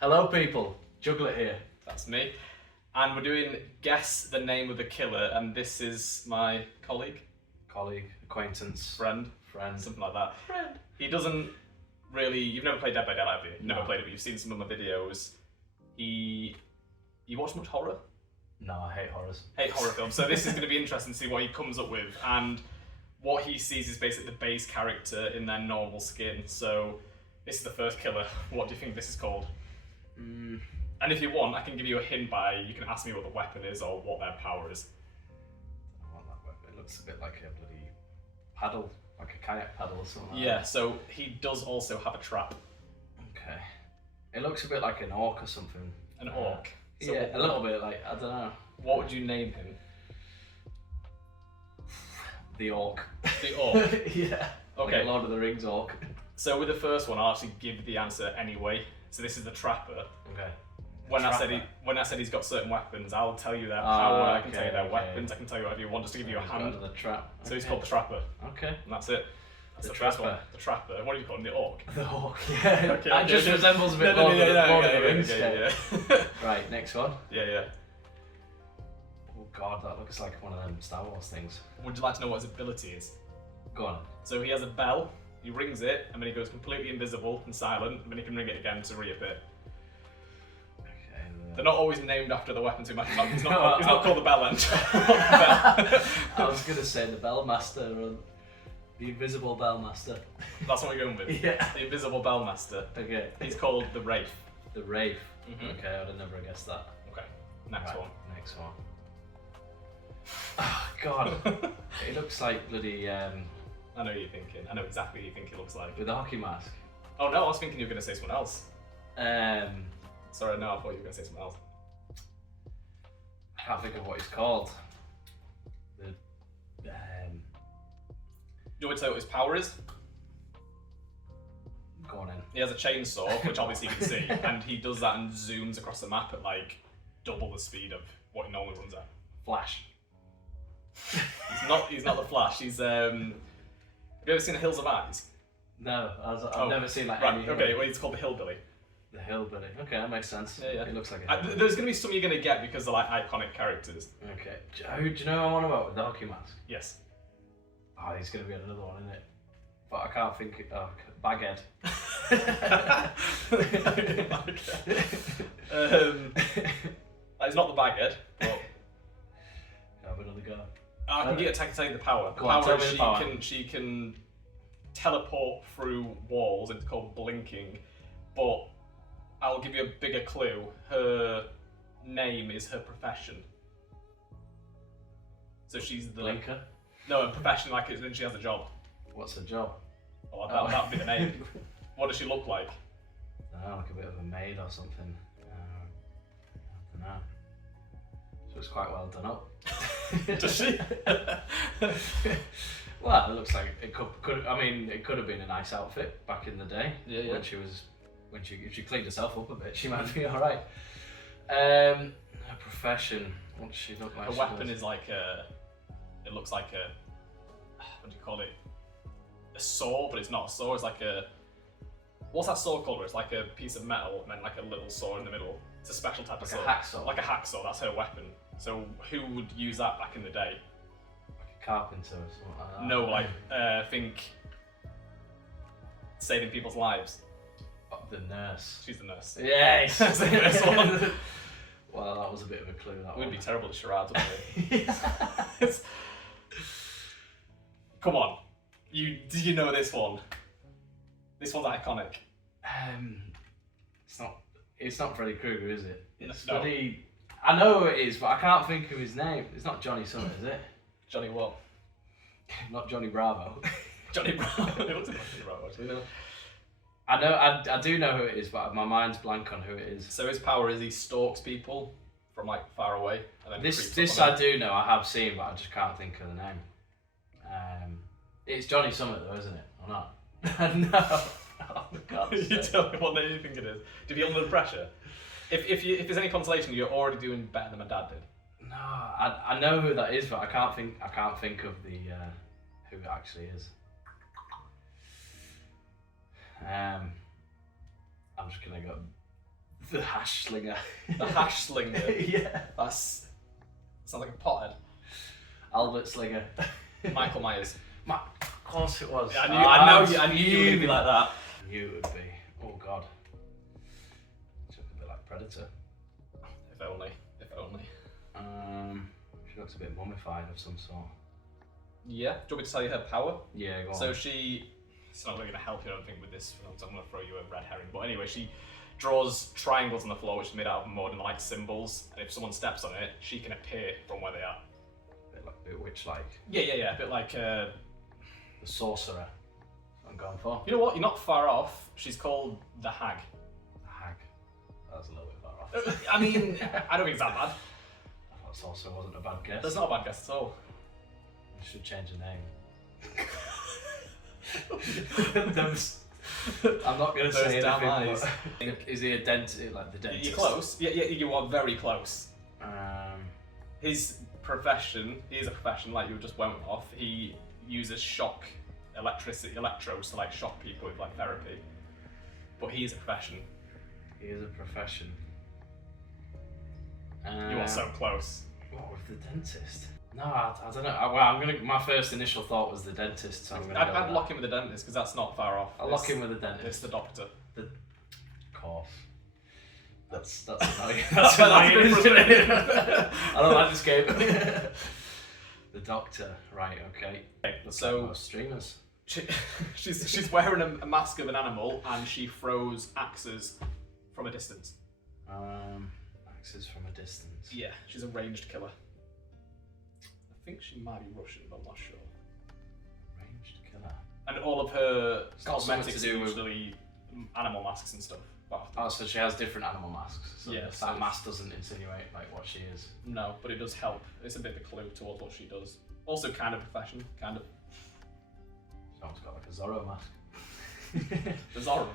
Hello people, Jugglet here. That's me. And we're doing Guess the Name of the Killer, and this is my colleague, Acquaintance, friend, something like that. Friend. He doesn't really, you've never played Dead by Daylight, have you? No. Never played it, but you've seen some of my videos. You watch much horror? No, I hate horrors. Hate horror films, so this is going to be interesting to see what he comes up with, and what he sees is basically the base character in their normal skin. So this is the first killer. What do you think this is called? And if you want, I can give you a hint you can ask me what the weapon is or what their power is. I want that weapon. It looks a bit like a bloody paddle, like a kayak paddle or something like Yeah, so he does also have a trap. Okay. It looks a bit like an orc or something. An orc? So yeah, a little bit like, I don't know. What would you name him? The orc. The orc? Yeah. Okay. Like Lord of the Rings orc. So with the first one, I'll actually give the answer anyway. So this is the trapper. Okay. When I said he's got certain weapons, I'll tell you their power, I can tell you their weapons, I can tell you whatever you want, just to give you a hand. The trap. So he's called the Trapper. Okay. And that's it. That's The first one. Trapper. The Trapper. What do you call him? The Orc? The orc, yeah. Okay, That just resembles a bit Lord of the Rings. Yeah. Right, next one. Yeah. Oh god, that looks like one of them Star Wars things. Would you like to know what his ability is? Go on. So he has a bell, he rings it, and then he goes completely invisible and silent, and then he can ring it again to reappear. Okay. They're not always named after the weapon too much. He's not called the Bell End. I was going to say the Bell Master or the Invisible Bell Master. That's what we're going with. Yeah. The Invisible Bell Master. Okay. He's called the Wraith. The Wraith. Mm-hmm. Okay, I would have never guessed that. Okay. Next one. Next one. Oh god. It looks like bloody I know what you're thinking. I know exactly what you think it looks like. with a hockey mask. Oh no, I was thinking you were going to say someone else. Sorry, no, I thought you were going to say someone else. I can't think of what he's called. The Do you want me to tell you what his power is? Go on in. He has a chainsaw, which obviously you can see, and he does that and zooms across the map at like double the speed of what he normally runs at. Flash. He's not the Flash. He's have you ever seen The Hills of Eyes? No, I've never seen that. Right. Okay. Well, he's called the Hillbilly. The Hillbilly. Okay, that makes sense. Yeah. It looks like a hillbilly. There's gonna be some you're gonna get because they're like iconic characters. Okay. Do you know who I'm on about with the hockey mask? Yes. Oh, he's going to be another one, isn't it? But I can't think. Oh, Baghead. It's not the Baghead, but Have another go. I can tell you the power. The Go on, power tell is me the power. she can teleport through walls. It's called blinking. But I'll give you a bigger clue. Her name is her profession. So she's the Blinker. No, a profession like it, then she has a job. What's her job? Well, that would be the name. What does she look like? I don't know, like a bit of a maid or something. I don't know. So it's quite well done up. Does she? Well, it looks like it could. I mean, it could have been a nice outfit back in the day. Yeah. If she cleaned herself up a bit, she might be all right. Her profession. What does she look like? Her weapon is like a. It looks like a. What do you call it? A saw, but it's not a saw. It's like a. What's that saw called? Where it's like a piece of metal and then like a little saw in the middle. It's a special type of saw. Like a hacksaw. Like a hacksaw. That's her weapon. So who would use that back in the day? Like a carpenter or something like that. No, like think saving people's lives. Oh, the nurse. She's the nurse. Yes. That's the first one. Well, that was a bit of a clue. That We'd one. be terrible at charades, wouldn't we? Come on. Do you know this one? This one's iconic. It's not Freddy Krueger, is it? It's No. bloody. I know who it is, but I can't think of his name. It's not Johnny Summers, is it? Johnny what? Not Johnny Bravo. Johnny Brown. It looks like Johnny Brown, actually. No. I know. I do know who it is, but my mind's blank on who it is. So his power is he stalks people from like far away, and then This creeps I up on do know. I have seen, but I just can't think of the name. It's Johnny Summers, though, isn't it? Or not? No. Oh my God. them. You tell me what name you think it is. Do you feel under pressure? If there's any consolation, you're already doing better than my dad did. No, I know who that is, but I can't think of the who it actually is. I'm just gonna go The hash slinger. The hash slinger. Yeah. That's sounds like a pothead. Albert Slinger. Michael Myers. Of course it was. Yeah, I knew you were gonna be like that. I knew it would be. Oh god. She looks a bit like Predator. If only. If only. She looks a bit mummified of some sort. Yeah. Do you want me to tell you her power? Yeah, go on. So it's not really going to help you, I don't think, with this. So I'm going to throw you a red herring. But anyway, she draws triangles on the floor, which is made out of mud and like symbols. And if someone steps on it, she can appear from where they are. A bit witch-like. Yeah. A bit like. The sorcerer. That's what I'm going for. You know what? You're not far off. She's called the Hag. The Hag. That's a little bit far off. I mean, I don't think it's that bad. I thought sorcerer wasn't a bad guess. That's not a bad guess at all. I should change the name. I'm not going to say damn anything. eyes. Is he a dentist? Like the dentist? You're close. Yeah, you are very close. His profession, he is a profession like you just went off. He uses electrodes to like shock people with like therapy. But he is a profession. He is a profession. You are so close. What with the dentist? No, I don't know. Well, my first initial thought was the dentist, so I'm gonna. I'd lock him with the dentist because that's not far off. I'll lock him with the dentist. It's the doctor. Of course. That's annoying. That's annoying, isn't it? I don't like this game. The doctor, right? Okay. Looks So- like most streamers. She's wearing a mask of an animal and she throws axes from a distance. Axes from a distance. Yeah, she's a ranged killer. I think she might be Russian, but I'm not sure. Ranged killer. And all of her got something cosmetics to are do with- usually animal masks and stuff. Well, Oh, so she has different animal masks. So Yeah, that so- mask doesn't insinuate like what she is. no, but it does help. It's a bit of a clue towards what she does. Also kind of profession, kind of. She's almost got like a Zorro mask. The Zorro.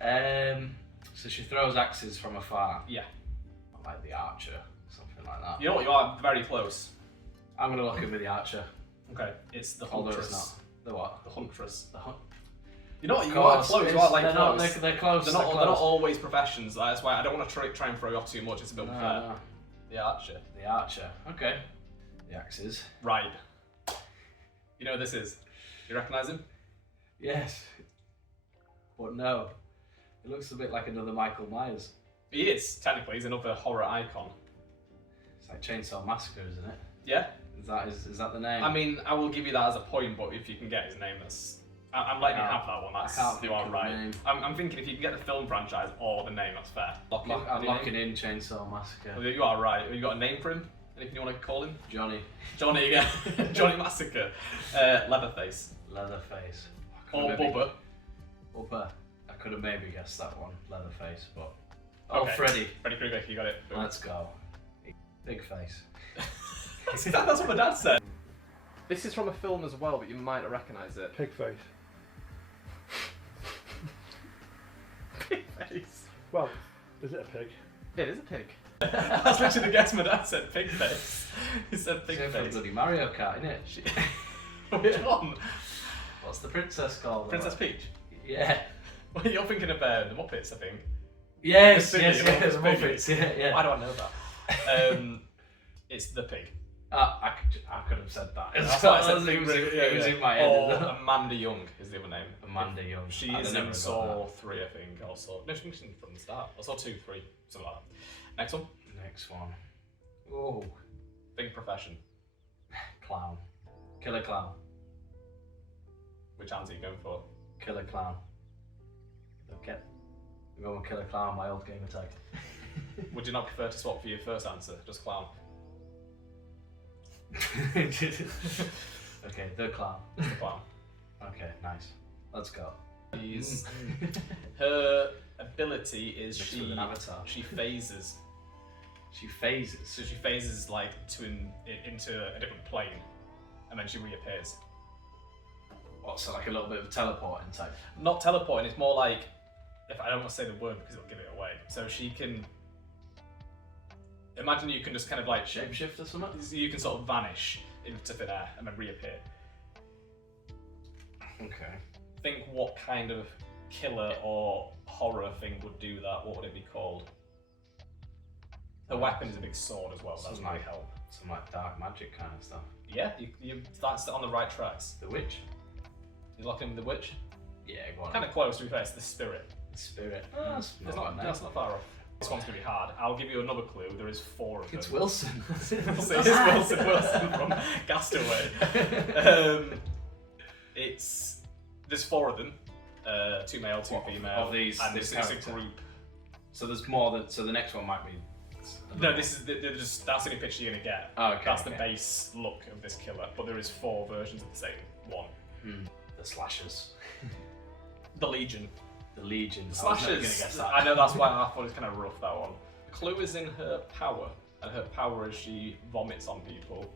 Yeah. So she throws axes from afar. Yeah. Like the archer, something like that. You know what, you are very close. I'm gonna lock in with the archer. Okay, it's the Although huntress. it's not. The what? The huntress. The hunt. You know what, you are close, you are like they're close. Not, they're close. They're not always professions, that's why I don't want to try and throw you off too much, it's a bit unfair. No. The archer. The archer. Okay. The axes. Right. You know who this is? You recognise him? Yes. But no. It looks a bit like another Michael Myers. He is, technically, he's another horror icon. It's like Chainsaw Massacre, isn't it? Yeah? Is that the name? I mean, I will give you that as a point, but if you can get his name, I'm letting you have that one, that's, I can't you think are of the right. name. I'm thinking if you can get the film franchise or the name, that's fair. I'm locking in Chainsaw Massacre. Well, you are right. Have you got a name for him? Anything you want to call him? Johnny. Johnny again. Johnny Massacre. Leatherface. Leatherface. Or Bubba. Bubba. I could have maybe guessed that one. Leatherface, but... Okay. Oh, Freddy. Freddy Krueger, you got it. Boom. Let's go. Big face. That's what my dad said. This is from a film as well, but you might not recognise it. Pig face. Pig face. Well, is it a pig? It is a pig. That's literally the guess my dad said, pig face. He said pig It's from face. bloody Mario Kart, isn't it? Which one? What's the princess called? Princess Peach? Yeah. Well, you're thinking of the Muppets, I think. Yes, The yes, Piggy, yes, the Muppets, Piggy. yeah. Why do I know that? It's the pig. I could have said that. That's what I said. It was in my head. Or isn't it? Amanda Young is the other name. Amanda Young. She I'd is never in got Saw 3, I think. Also, no, she's from the start. I saw 2, 3, something like that. Next one. that. Next one. Oh, Big profession. clown. Killer clown. Which answer are you going for? Killer clown. Okay. I'm going with killer clown, my old game tag. Would you not prefer to swap for your first answer? Just clown. Okay, the clown. The clown. Okay, nice. Let's go. She's, her ability is Mixed with an avatar. she phases. She phases. So she phases like into a different plane, and then she reappears. What, so like a little bit of teleporting type? Not teleporting. It's more like, if I don't want to say the word because it'll give it away. So she can. Imagine you can just kind of like Shapeshift or something? You can sort of vanish into thin air and then reappear. Okay. Think what kind of killer or horror thing would do that, what would it be called? The weapon is a big sword as well, that doesn't really help. Some like dark magic kind of stuff. Yeah, that's on the right tracks. The witch? You're locking in the witch? Yeah, go on. Kind of close, to be fair, it's the spirit. The spirit. That's not far off. This one's going to be hard. I'll give you another clue. There is 4 of them. It's Wilson. It is Wilson from Castaway. There's 4 of them. 2 male, 2 female. Of these, and this it's a character. group. So there's more than. So the next one might be. No, this is that's the only picture you're gonna get. Oh, okay. That's the base look of this killer, but there is 4 versions of the same one. The slashers. The Legion. The Legion. Slashers. I know that's why I thought it was kind of rough, that one. The clue is in her power, and her power is she vomits on people,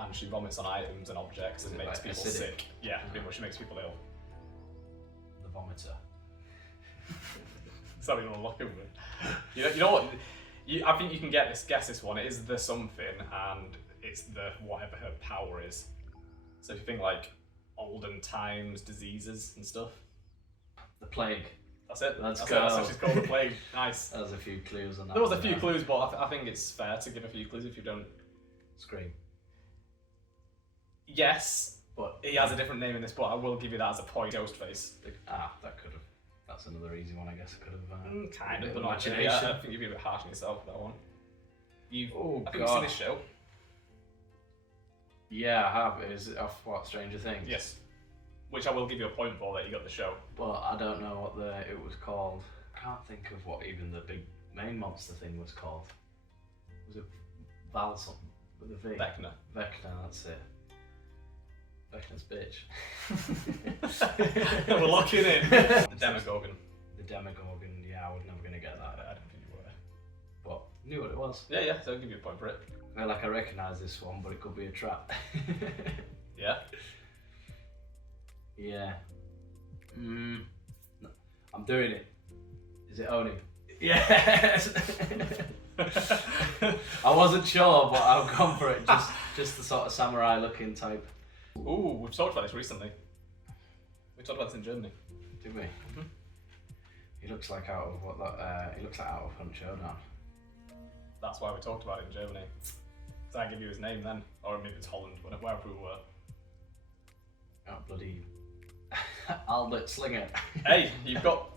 and she vomits on items and objects and makes like people acidic? sick. Yeah, pretty much she makes people ill. The vomiter. Is that what you want to look at with? You know what? I think you can guess this one. It is the something, and it's the whatever her power is. So if you think like olden times, diseases and stuff. The plague. That's it. Let's That's go. it. That's what she's called, the plague. Nice. There's a few clues on that. There was a few clues, but I think it's fair to give a few clues if you don't. Scream. Yes, but he has a different name in this, but I will give you that as a point. Ghostface. That could have. That's another easy one, I guess. Could have. Kind of, but imagination. not really. I think you'd be a bit harsh on yourself for that one. I think you've God. seen this show. Yeah, I have. Is it off what, Stranger Things? Yes. Which I will give you a point for that you got the show. But I don't know what it was called. I can't think of what even the big main monster thing was called. Was it Val something with a V? Vecna. Vecna, that's it. Vecna's bitch. We're locking in. The Demigorgon. The Demigorgon, yeah, I was never going to get that. I don't think you were. But knew what it was. Yeah, so I'll give you a point for it. I feel like I recognise this one, but it could be a trap. Yeah? Yeah. No, I'm doing it. Is it Oni? Yes! I wasn't sure, but I've gone for it. Just the sort of samurai looking type. Ooh, we've talked about this recently. We talked about this in Germany. Did we? He looks like out of he looks like out of Hunt Showdown. That's why we talked about it in Germany. Did I give you his name then? Or maybe it's Holland, wherever we were. Oh, bloody Albert Slinger. Hey, you've got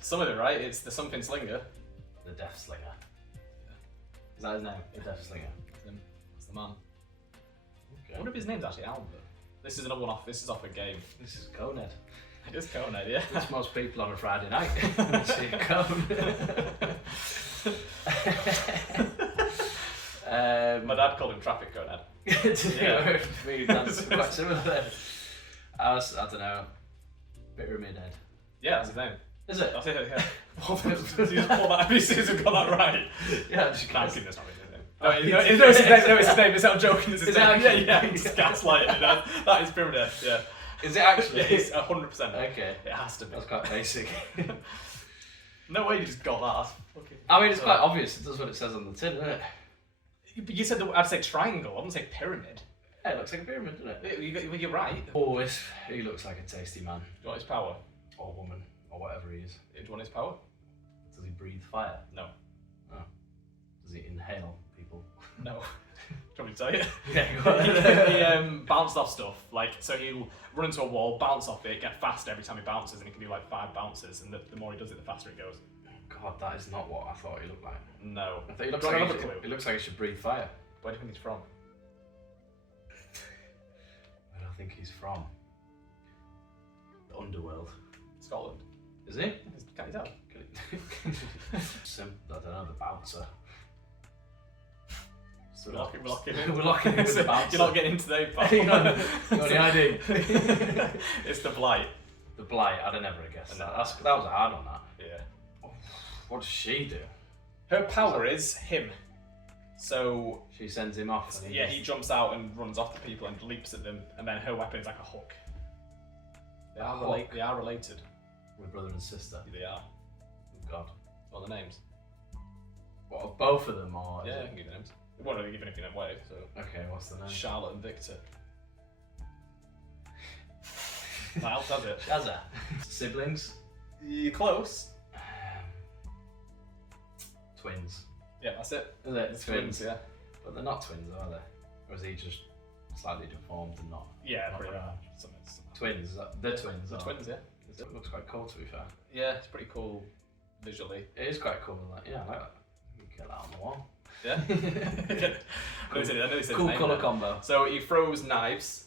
some of it right. It's the something Slinger. The Death Slinger. Is that his name? The Death Slinger. That's the man. Okay. I wonder if his name's actually Albert. This is another one off. This is off a game. This is Coned. It is Coned, yeah. That's most people on a Friday night. See Coned. My dad called him Traffic Coned. Yeah, that's quite similar then. I don't know. Pyramid Head. Yeah, that's his name. Is it? That's it, yeah. You just pull that every season, got that right. Yeah, just No, I'm kidding, that's not his name. No, it's his name. No, it's his name. It's not joking. It's his Is it name. actually? Yeah, just gaslighting it. That is Pyramid Head. Yeah. Is it actually? Yeah, it's 100%. Okay. It has to be. That's quite basic. No way you just got that. Okay. I mean, it's quite obvious. It does what it says on the tin, doesn't it? But you said I'd say triangle. I wouldn't say pyramid. Yeah, it looks like a pyramid, doesn't it? You're right. Oh, he looks like a tasty man. Do you want his power? Or woman. Or whatever he is. Do you want his power? Does he breathe fire? No. Oh. Does he inhale people? No. Do you want me to tell you? Yeah, go on. He bounced off stuff. So he'll run into a wall, bounce off it, get faster every time he bounces, and he can do like 5 bounces, and the more he does it, the faster it goes. God, that is not what I thought he looked like. No. I thought he looks Do you like want another clue? It looks like he should breathe fire. Where do you think he's from? Where do I think he's from? The underworld. Scotland. Is he? Can't you tell? I don't know, the bouncer. So We're locking in. We're locking in with the bouncer. You're not getting in today, pal. You got any ID? It's the Blight. The Blight, I'd have never guessed that. That was a hard one, that. Yeah. What does she do? Her power is him. So She sends him off. And he jumps out and runs off the people and leaps at them, and then her weapon is like a hook. They are related. We're brother and sister. They are. Oh, God. What are the names? What, of both of them, or? Yeah, I can give you names. We won't really give anything away, so. Okay, what's the name? Charlotte and Victor. That else does it. Shazza. Siblings? You're close. Twins. Yeah, that's it. Is it? It's twins, yeah. But they're not twins, are they? Or is he just slightly deformed and not? Yeah, not pretty right? much. Twins. They're twins. The twins, yeah. It looks quite cool, to be fair. Yeah, it's pretty cool visually. It is quite cool. Like, yeah, I like that. You can get that on the wall. Yeah. Cool, I know he said cool his name colour there. combo. So he throws knives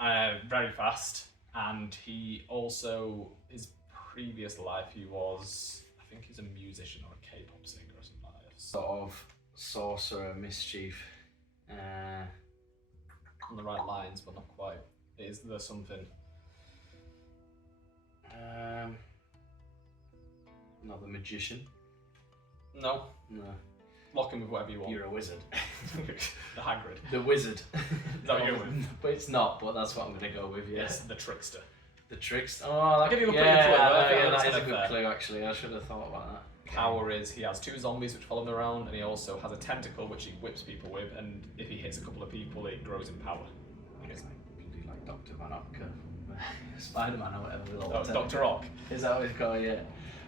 very fast, and he also, his previous life, he was, I think he's a musician or a K-pop singer or something like that. Sort of sorcerer, mischief. On the right lines, but not quite. Is there something? Not the magician. No. No. Lock him with whatever you want. You're a wizard. The Hagrid. The wizard. Is that what you're going with? But it's not, but that's what I'm going to go with, yeah. Yes, the Trickster. The Trickster. Oh, that give you a yeah, pretty good clue. I think yeah, that's that is a kind of good fair. clue, actually. I should have thought about that. Power is he has 2 zombies which follow him around, and he also has a tentacle which he whips people with, and if he hits a couple of people, it grows in power. It's like Dr. Van Opka. Spider-Man or whatever. With all Oh, the Dr. Ock. Is that what he's called? Yeah.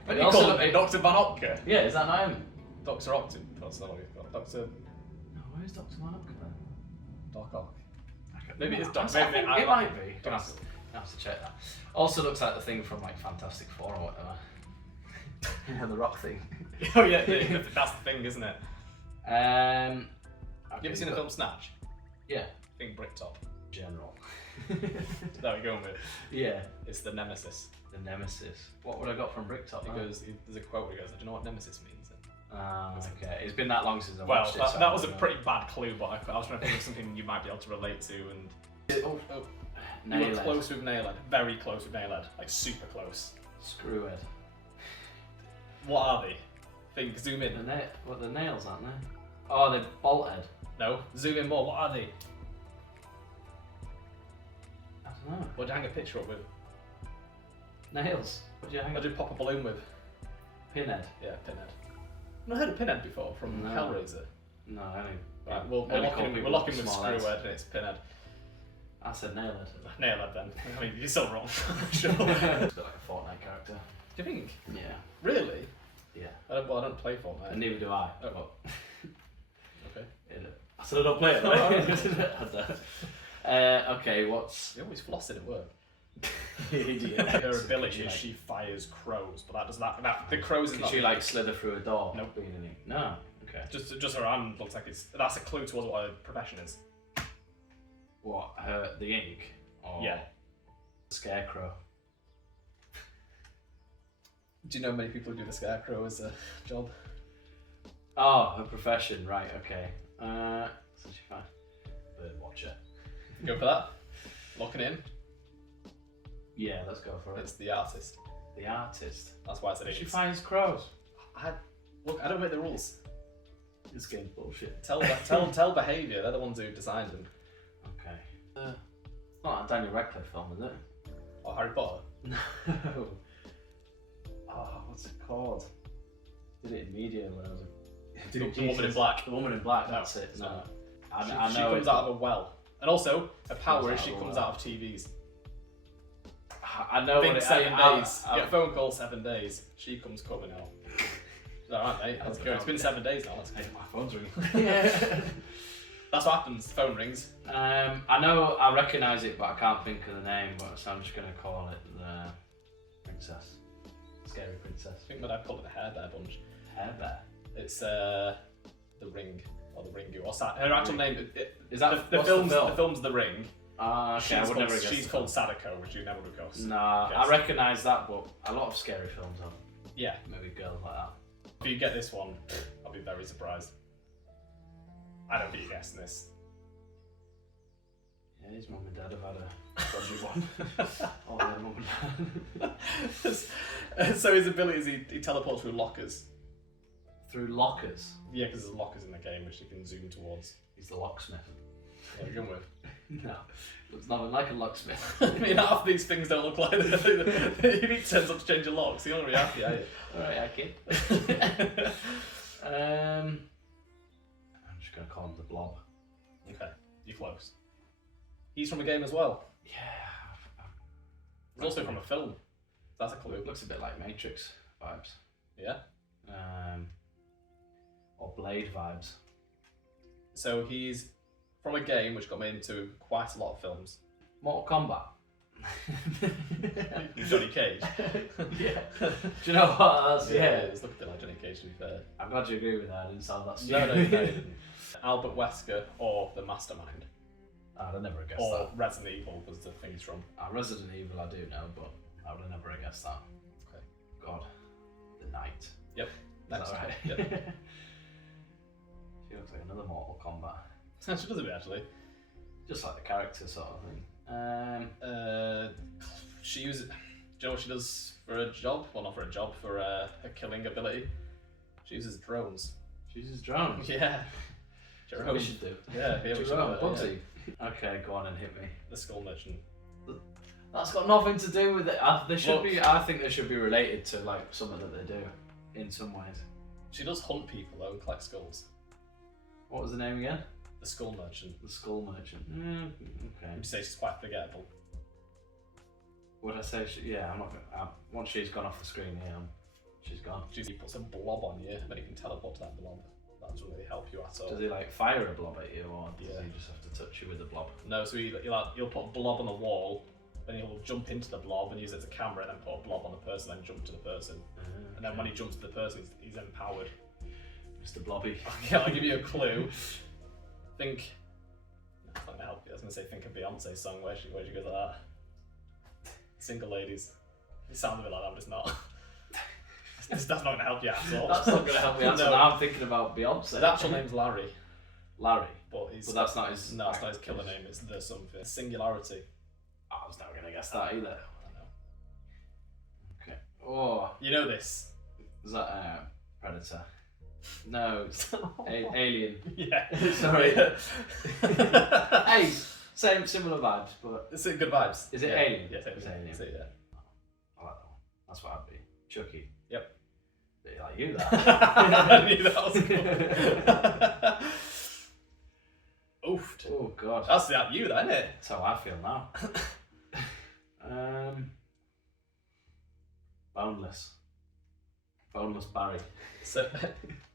But But you also call him Dr. Van Opka. Yeah, is that not him? Dr. Octopus. That's not what he's called. Dr. No, where is Dr. Van Opka then? Doc Ock. Okay. Maybe it's I Dr. think Maybe it might be. Dr. I have to check that. Also looks like the thing from like Fantastic Four or whatever. The rock thing. Oh yeah, that's the thing, isn't it? Okay, You ever seen the film Snatch? Yeah. Think Bricktop. General. Is that what you're going with? Yeah. It's the Nemesis. The Nemesis. What would I got from Bricktop? Because there's a quote where he goes, I don't know what Nemesis means. Okay. It's been that long since I Well, watched it. so that I was a don't know. pretty bad clue, but I was trying to think of something you might be able to relate to. And you were Nailhead. close with Nailhead, very close with Nailhead, like super close. Screwhead. What are they? Think, zoom in. The nails, aren't they? Oh, they're bolthead. No, zoom in more. What are they? I don't know. What do you hang a picture up with? Nails. What do you hang What do you pop a balloon with? Pinhead. Yeah, Pinhead. I've not heard of Pinhead before from No. Hellraiser. No, I don't. Right, we're only locking call him people with small heads. Screwhead and it's Pinhead. I said Nailhead. Nailhead then. I mean, you're still wrong. Sure. It's got like a Fortnite character. Do you think? Yeah. Really? Yeah. I don't play Fortnite. And neither do I. Oh. But Okay. I said I don't play it. Oh, Okay, what's You're always flossing at work. idiot? Her ability is she fires crows, but the crows is Can not. she like slither through a door? Nope. Being in it? No. Okay. Just her hand looks like that's a clue towards what her profession is. What? The ink? Or Yeah. Scarecrow. Do you know many people who do the Scarecrow as a job? Oh, her profession, right, okay. So she fine. Bird watcher. Go for that. Locking in. Yeah, let's go for it. It's the artist. The artist. That's why I said it. She finds crows. Look, I don't make the rules. This game's bullshit. Tell behaviour. They're the ones who designed them. Okay. It's not a Daniel Radcliffe film, is it? Or Harry Potter. No. Oh, what's it called? Did it in media when I was a... The Woman in Black. The Woman in Black, No, that's it. No. no. I She know comes it. out of a well. And also, her power is out she of a comes well. out of TVs. I know Think what it 7 I- days. I- You get a phone call 7 days. She comes coming out. Is that right, mate? Let's go. It's been 7 days now. Let's go. My phone's ringing. That's what happens. The phone rings. I know I recognise it, but I can't think of the name. So I'm just gonna call it the princess, scary princess. I think my dad called it the Hair Bear Bunch. Hair Bear. It's the Ring or the Ringu. What's that? Her actual name Is that the what's film's film? the film's The Ring. Okay, I would never guess. She's called Sadako, which you never would have guessed. Nah, I recognise that, but a lot of scary films have Yeah. maybe girls like that. If you get this one, I'll be very surprised. I don't think you're guessing this. Yeah, his mum and dad have had a dodgy one. Oh, their mum and dad. So his ability is he teleports through lockers. Through lockers. Yeah, because there's lockers in the game which you can zoom towards. He's the locksmith. Yeah, you're going with. No, looks nothing like a locksmith. I mean, half these things don't look like that. You need turns up to change your locks. You're not really happy, are you? Alright, okay. I'm just gonna call him the Blob. Okay, you're close. He's from a game as well. Yeah. He's also from a film. That's a clue. It looks a bit like Matrix vibes. Yeah. Or Blade vibes. So he's from a game which got made into quite a lot of films. Mortal Kombat. Johnny Cage. Yeah. Do you know what? That's, Yeah, it's looking a bit like Johnny Cage, to be fair. I'm glad you agree with that. I didn't sound that No, stupid. no, you didn't. Albert Wesker or the Mastermind. I'd have never guessed Or that. Resident Evil was the thing he's from. Resident Evil I do know, but I would have never guessed that. Okay. God. The Knight. Yep. Is that Next. right? Yep. She looks like another Mortal Kombat. She does a bit actually. Just like the character sort of thing. She uses. Do you know what she does for a job? Well, not for a job, for her killing ability. She uses drones. She uses drones. Yeah. That's what we should do. Yeah, we should do it, Bugsy. Okay, go on and hit me. The Skull Merchant. That's got nothing to do with it. They should Well- be. I think they should be related to like something that they do, in some ways. She does hunt people though and collect skulls. What was the name again? The Skull Merchant. The Skull Merchant. Okay. Would you say she's quite forgettable? Would I say? Yeah, I'm not. Once she's gone off the screen, yeah, she's gone. She puts a blob on you, and then you can teleport to that blob. That doesn't really help you at all. Does he like fire a blob at you, or does Yeah. he just have to touch you with the blob? No, so he'll put a blob on the wall, then he'll jump into the blob and use it as a camera, and then put a blob on the person, then jump to the person. And then when he jumps to the person, he's empowered. Mr. Blobby. Yeah, I'll give you a clue. Think. No, that's not gonna help you. I was gonna say think of Beyonce's song where she goes like that. Single ladies. It sounds a bit like that, but it's not. That's not gonna help you at all. That's not going to help me answer. No. Now I'm thinking about Beyonce. His actual name's Larry, Larry. but that's not his. No, it's not his killer name. It's the something. Singularity. I was never going to guess that either. I don't know. Okay. Oh, You know this. is that Predator? No, it's Alien. Yeah. Sorry. Hey, same similar vibes, but It's good vibes. is it Yeah. Alien? Yes, It's Alien. It's it, yeah. I like that one. That's what I'd be. Chucky. Yep. Yeah, like you that. I knew that was cool. Oofed. Oh god. That's you, then, isn't it? That's how I feel now. Boneless. Boneless Barry. So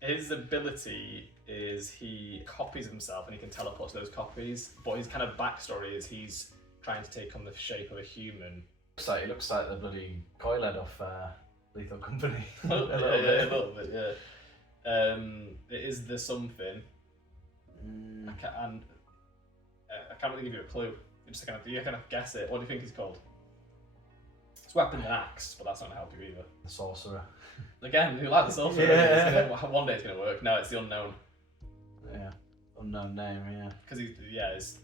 his ability is he copies himself and he can teleport to those copies, but his kind of backstory is he's trying to take on the shape of a human. He looks like the bloody coil head off Lethal Company. A little bit, yeah. It is the something. I can't really give you a clue. You kind of guess it. What do you think he's called? It's weapon and axe, but that's not gonna help you either. The sorcerer. Again, you like the sorcerer? Yeah. One day it's gonna work. No, it's the unknown. Yeah. Unknown name, yeah. Because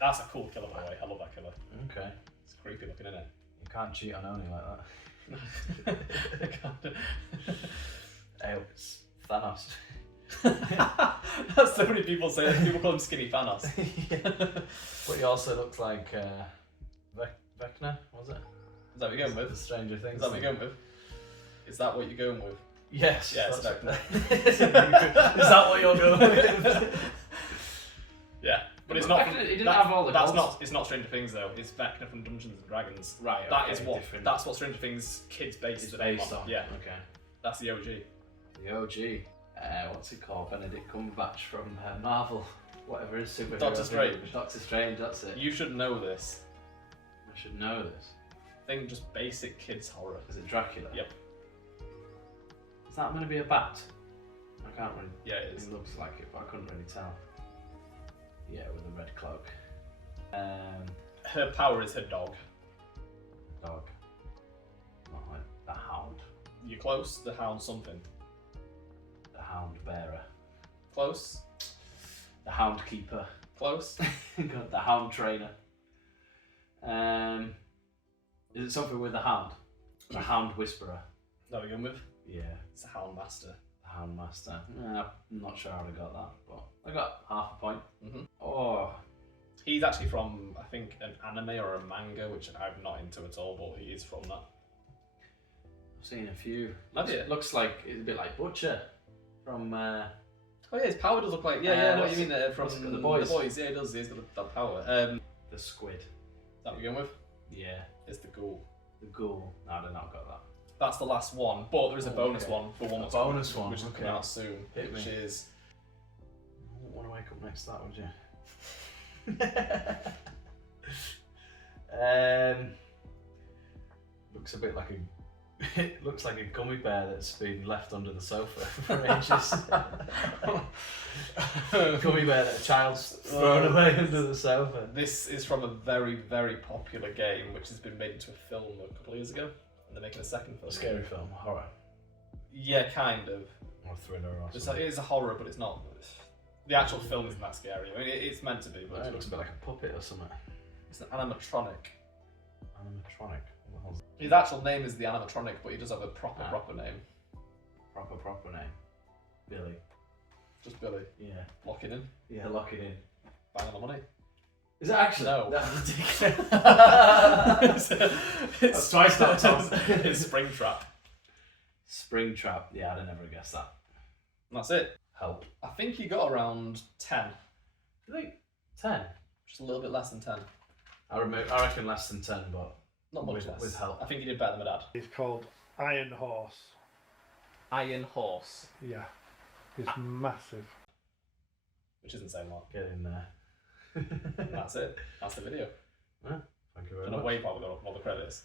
that's a cool killer, by the way. I love that killer. Okay. It's creepy looking, isn't it? You can't cheat on Oni like that. Hey, it's Thanos. That's so many people say that. People call him Skinny Thanos. But he also looks like Vecna, was it? Is that what you're going The with? Stranger Things. Is that what you're going with? Is that what you're going with? Yes. Yeah, it's that's Vecna. Is that what you're going with? Yeah, but it's But not. Vecna, he didn't have all the That's gods. not. It's not Stranger Things though. It's Vecna from Dungeons and Dragons. Right. That okay, is what. different. That's what Stranger Things kids based. It's the name based on. Yeah, Okay. that's the OG. The OG. What's it called? Benedict Cumberbatch from Marvel. Whatever his superhero. Doctor Strange. Doctor Strange. That's it. You should know this. I should know this. Think just basic kids horror. Is it Dracula? Yep. Is that going to be a bat? I can't really. Yeah, it is. It looks like it, but I couldn't really tell. Yeah, with a red cloak. Her power is her dog. Dog. Not like the Hound. You close? The Hound something. The Hound Bearer. Close? The Hound Keeper. Close? God, the Hound Trainer. Is it something with the Hound? The Hound Whisperer. Is that what you're going with? Yeah. It's the Hound Master. The Hound Master. I'm not sure how I got that, but I got half a point. Mhm. Oh, He's actually from, I think, an anime or a manga, which I'm not into at all, but he is from that. I've seen a few. Have you? Looks like it's a bit like Butcher from. Oh yeah, his power does look like, yeah, I know what you mean, from what's it called? The Boys. The Boys, yeah, he does, he's got that power. Is The Squid. that what you're going with? Yeah. It's the Ghoul. The ghoul. No, I did not got that. That's the last one, but there is a bonus Okay. one for one that's bonus one, which is okay. coming out soon, Hit which me. is You wouldn't want to wake up next to that, would you? Looks a bit like a. It looks like a gummy bear that's been left under the sofa for ages. Gummy bear that a child's thrown away under the sofa. This is from a very, very popular game which has been made into a film a couple of years ago, and they're making a second film. A scary film, horror, Yeah, kind of. or thriller, or It something. is a horror, but it's not. The actual film isn't that scary. I mean, it's meant to be, but It looks a bit like a puppet or something. it's an animatronic. Animatronic. What the hell's His actual name is the animatronic, but he does have a proper name. proper name? Billy. Just Billy. Yeah. Lock it in. Yeah, lock it in. Bang on the money. Is it actually? No. That's It's twice that, Tom. It's Springtrap. Springtrap. Yeah, I'd never guess that. And that's it. Help. I think he got around 10. I think 10. Just a little bit less than 10. I reckon less than 10, but Not much With- less. with help. I think he did better than my dad. He's called Iron Horse. Iron Horse. Yeah. He's massive. Which isn't saying what. get in there. And that's it. That's the video. Thank you very And a much. wave while we got all the credits.